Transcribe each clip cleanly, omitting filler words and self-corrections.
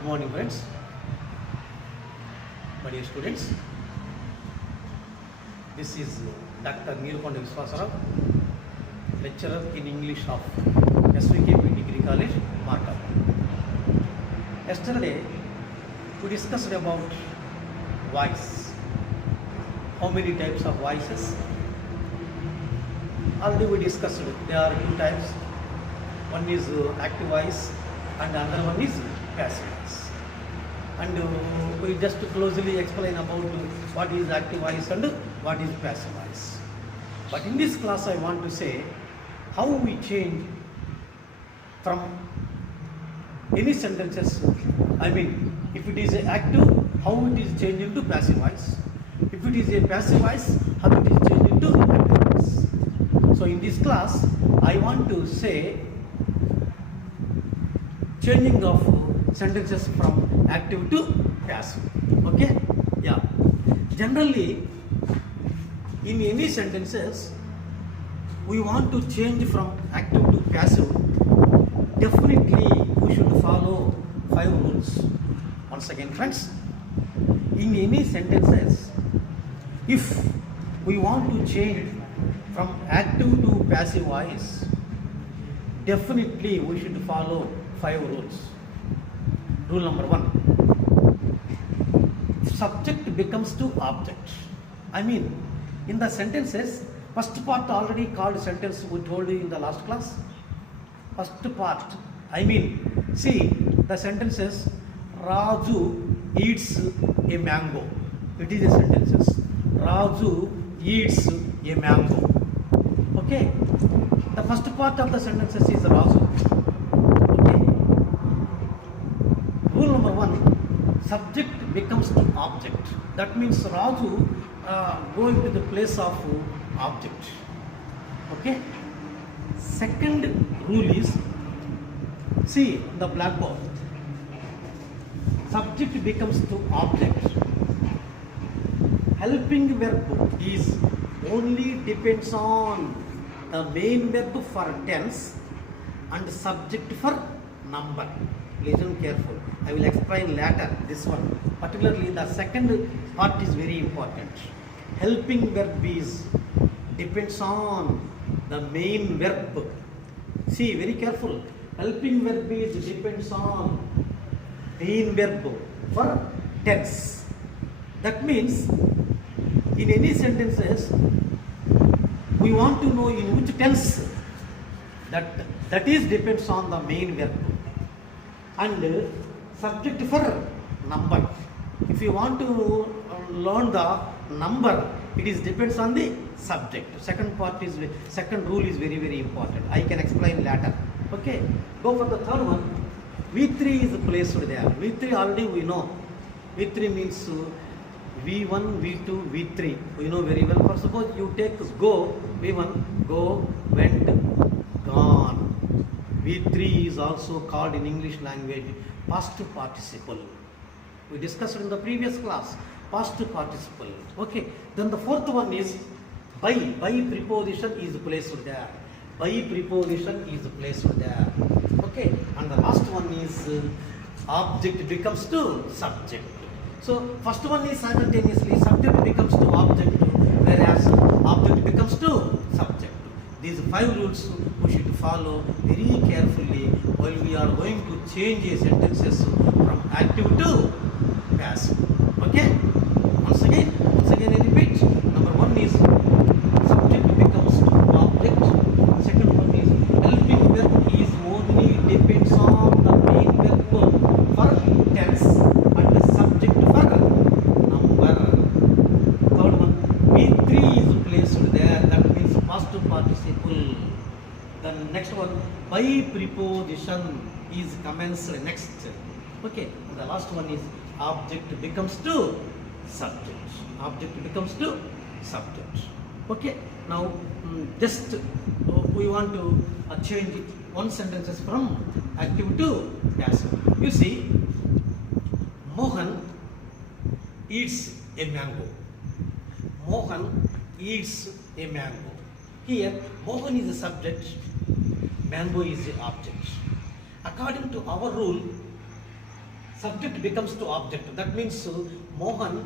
Good morning, friends. My dear students, this is Dr. Neerukonda Viswasarao, lecturer in English of SVKP Degree College, Markapur. Yesterday, we discussed about voice. How many types of voices? Already we discussed there are two types. One is active voice and another one is passive voice. And we just closely explain about what is active voice and what is passive voice. But in this class I want to say how we change from any sentences. I mean, if it is active, how it is changed into passive voice. If it is a passive voice, how it is changed into active voice. So in this class I want to say changing of sentences from active to passive. Okay? Yeah. Generally, in any sentences, we want to change from active to passive. Definitely, we should follow 5 rules. Once again, friends, in any sentences, if we want to change from active to passive voice, definitely we should follow 5 rules. Rule number 1. Subject becomes to object. I mean, in the sentences, first part already called sentence we told you in the last class. First part, I mean, see the sentences, Raju eats a mango. It is a sentences. Raju eats a mango. Okay. The first part of the sentences is Raju. Rule number 1, subject becomes to object. That means Raju going to the place of object. Okay. Second rule is, see the blackboard. Subject becomes to object. Helping verb is only depends on the main verb for tense and subject for number. Listen careful. I will explain later this one. Particularly the second part is very important. Helping verb is depends on the main verb. See, very careful. Helping verb is depends on main verb for tense. That means in any sentences we want to know in which tense that is depends on the main verb. And subject for number. If you want to learn the number, it is depends on the subject. Second rule is very, very important. I can explain later. Okay. Go for the third one. V3 is placed there. V3 already we know. V3 means V1, V2, V3. We know very well. For suppose you take go, V1, go, went, gone. V3 is also called in English language past participle. We discussed in the previous class past participle. Okay. Then the fourth one is by. By preposition is placed there. By preposition is placed there. Okay. And the last one is object becomes to subject. So first one is simultaneously subject becomes to object, whereas object becomes to subject. These 5 rules we should follow very carefully while we are going to change a sentences from active to passive. Okay? Once again I repeat. Number 1 is subject becomes to object. Second one is helping verb is only depends on the main verb for tense and the subject for number. Third one, V3 is placed there. That means past participle. The next one, by preposition is commenced next. Okay. And the last one is object becomes to subject. Object becomes to subject. Okay. Now just we want to change one sentences from active to passive. You see, Mohan eats a mango. Mohan eats a mango. Here, Mohan is the subject, mango is the object. According to our rule, subject becomes to object. That means Mohan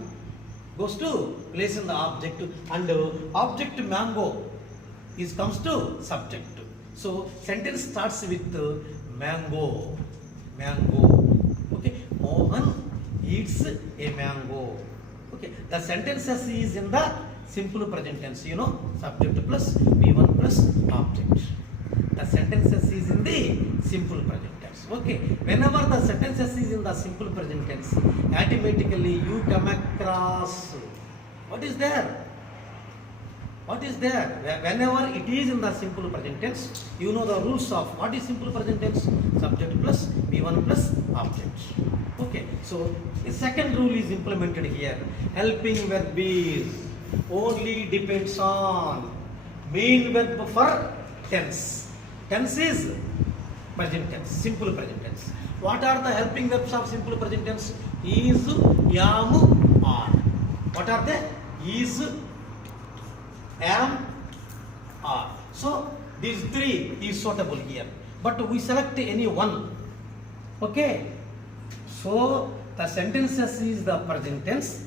goes to place in the object, and object mango is comes to subject. So sentence starts with mango, mango. Okay, Mohan eats a mango. Okay, the sentences is in the simple present tense. You know, subject plus V1 plus object. The sentences is in the simple present tense. Okay, whenever the sentences is in the simple present tense, automatically you come across what is there. What is there? Whenever it is in the simple present tense, you know the rules of what is simple present tense? Subject plus V1 plus object. Okay, so the second rule is implemented here. Helping verb is only depends on main verb for tense. Tense is present tense, simple present tense. What are the helping verbs of simple present tense? Is, am, are. What are they? Is, am, are. So these three is suitable here, but we select any one. Okay, so the sentences is the present tense,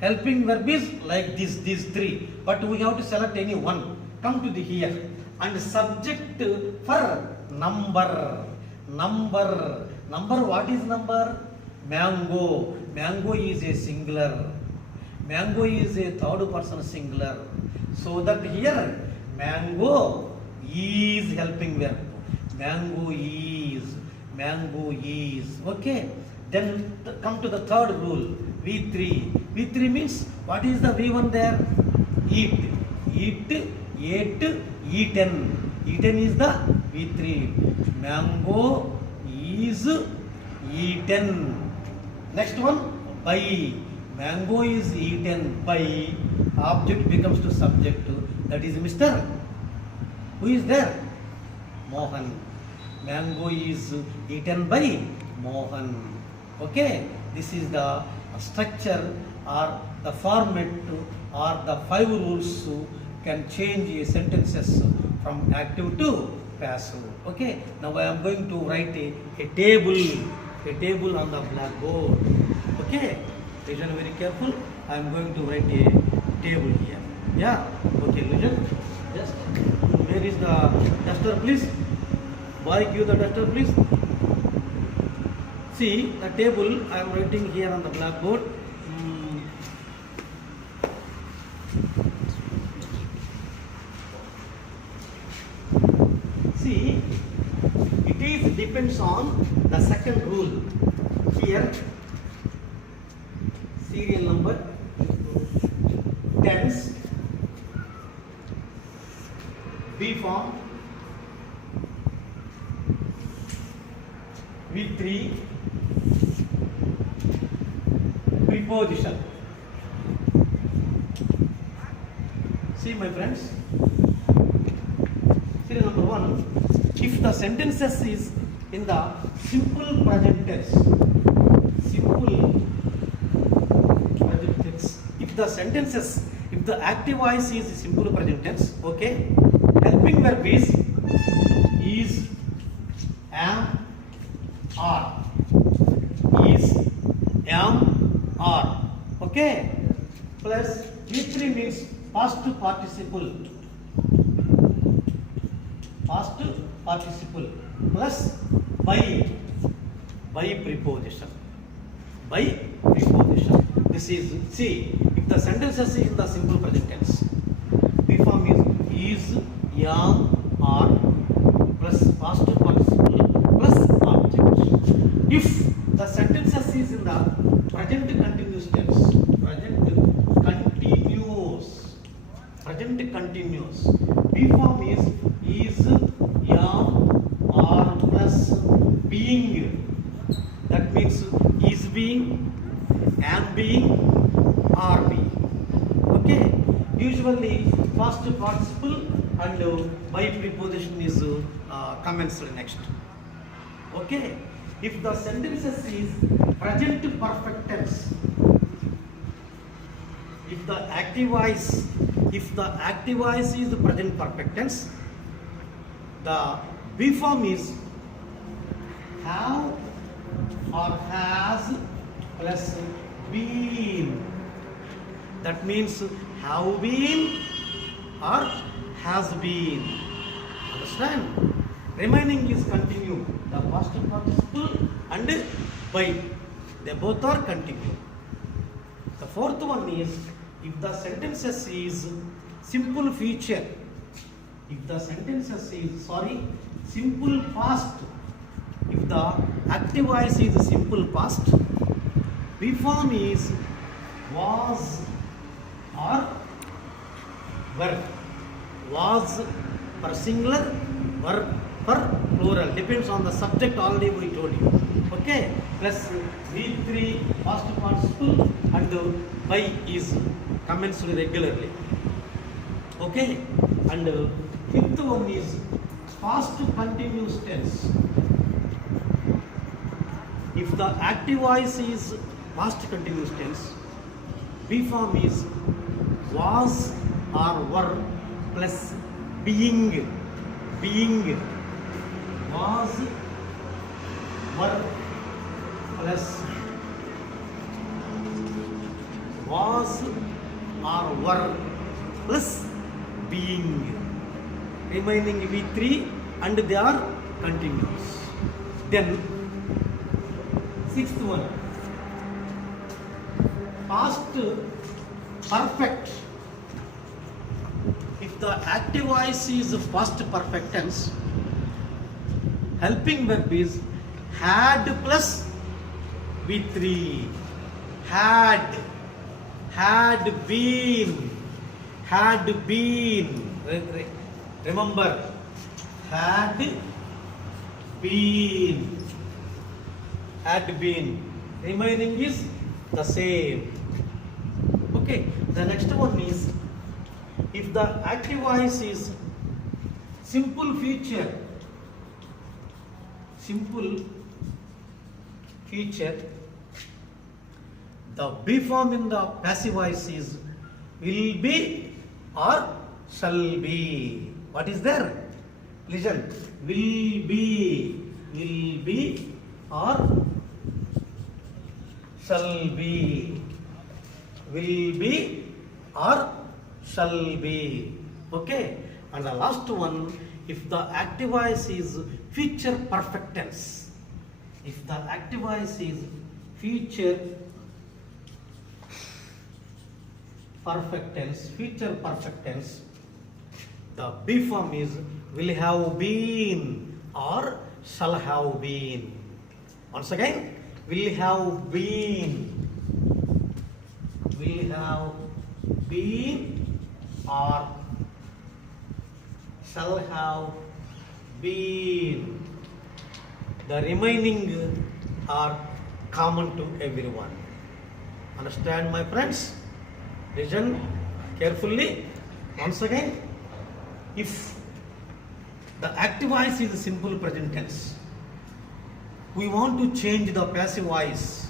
helping verb is like this, these three, but we have to select any one. Come to the here, and subject for number. Number, what is number? Mango. Mango is a singular. Mango is a third person singular. So that here mango is helping verb. Mango is. Okay. Then come to the third rule. V3. V3 means what is the V1 there? Eat, ate, eaten. Eaten is the V3. Mango is eaten. Next one, by. Mango is eaten by. Object becomes to subject. That is Mr. Who is there? Mohan. Mango is eaten by Mohan. Okay, this is the structure or the format or the 5 rules can change sentences from active to passive. Okay, now I am going to write a table on the blackboard. Okay, listen very careful. I am going to write a table here. Yeah, okay, listen. Just where is the duster, please? Boy, give the duster, please. See the table I am writing here on the blackboard. See, it is depends on the second rule. Here, serial number, tense, B form, V3, preposition. See, my friends, serial number 1, if the sentences is in the simple present tense, if the sentences, if the active voice is simple present tense, okay, helping verb is, am, are, is, am, are, okay, plus V3 means past participle, plus by preposition, This is, see, if the sentences is in the simple present tense, B form is, am, are, plus past participle, plus object. If the sentences is in the present continuous tense, present continuous, B form is, am, are, plus being. That means is being, am being, are being. Okay, usually past participle and by preposition is commenced next. Okay, if the sentences is present perfect tense, if the active voice is the present perfect tense, the B form is have, or has plus been. That means have been or has been. Understand? Remaining is continue. The past participle and by. They both are continue. The fourth one is if the sentences is simple future. If the sentences is simple past. If the active voice is simple past, B form is was or were. Was for singular, were for plural. Depends on the subject, already we told you. Okay. Plus V3 past participle and by is commenced regularly. Okay. And fifth one is past continuous tense. If the active voice is past continuous tense, B form is was or were plus being. Was, were plus was or were plus being. Remaining V3 and they are continuous. Then sixth one, past perfect. If the active voice is past perfect tense, helping verb is had plus V3. Had been. Remember, had been. Remaining is the same. Okay. The next one is if the active voice is simple feature, the B form in the passive voice is will be or shall be. What is there? Listen. Will be or shall be. Will be or shall be. Okay. And the last one, if the active voice is future perfect tense. If the active voice is future perfect tense, the B form is will have been or shall have been. Once again, will have been or shall have been. The remaining are common to everyone. Understand, my friends? Listen carefully. Once again, if the active voice is simple present tense, we want to change the passive voice.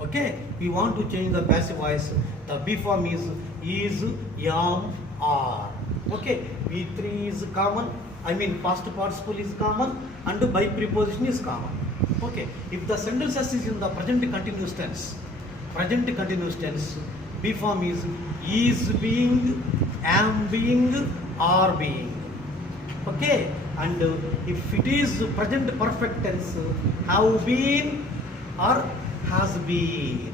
Okay, we want to change the passive voice. The B form is, am, are. Okay, V3 is common. Past participle is common and by preposition is common. Okay, if the sentences is in the present continuous tense, B form is being, am being, are being. Okay, and if it is present perfect tense, have been or has been.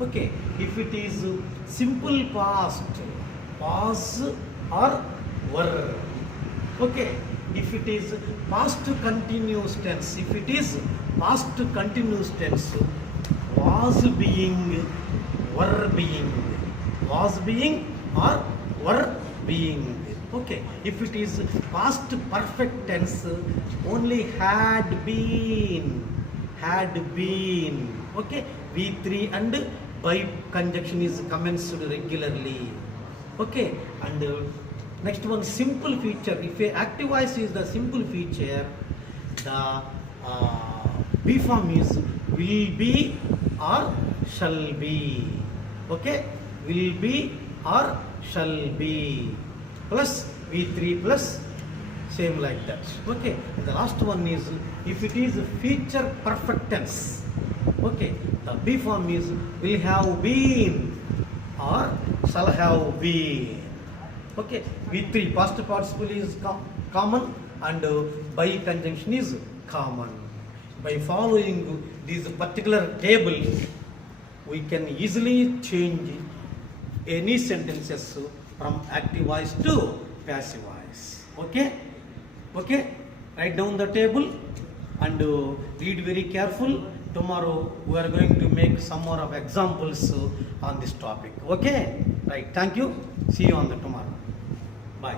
Okay, if it is simple past, was or were. Okay, if it is past continuous tense, was being, were being. Was being or were being. Okay, if it is past perfect tense, only had been. Okay, V3 and by conjunction is commenced regularly. Okay, and next one, simple feature. If a active voice is the simple feature, the B form is will be or shall be. Okay, will be or shall be plus V3 plus same like that. Okay, the last one is If it is future perfect tense, okay, the be form is will have been or shall have been. Okay, V3 past participle is common and by conjunction is common. By following this particular table, we can easily change any sentences from active voice to passive voice. Okay, okay, write down the table and read very careful. Tomorrow we are going to make some more of examples on this topic. Okay, right, thank you, see you on the tomorrow. Bye.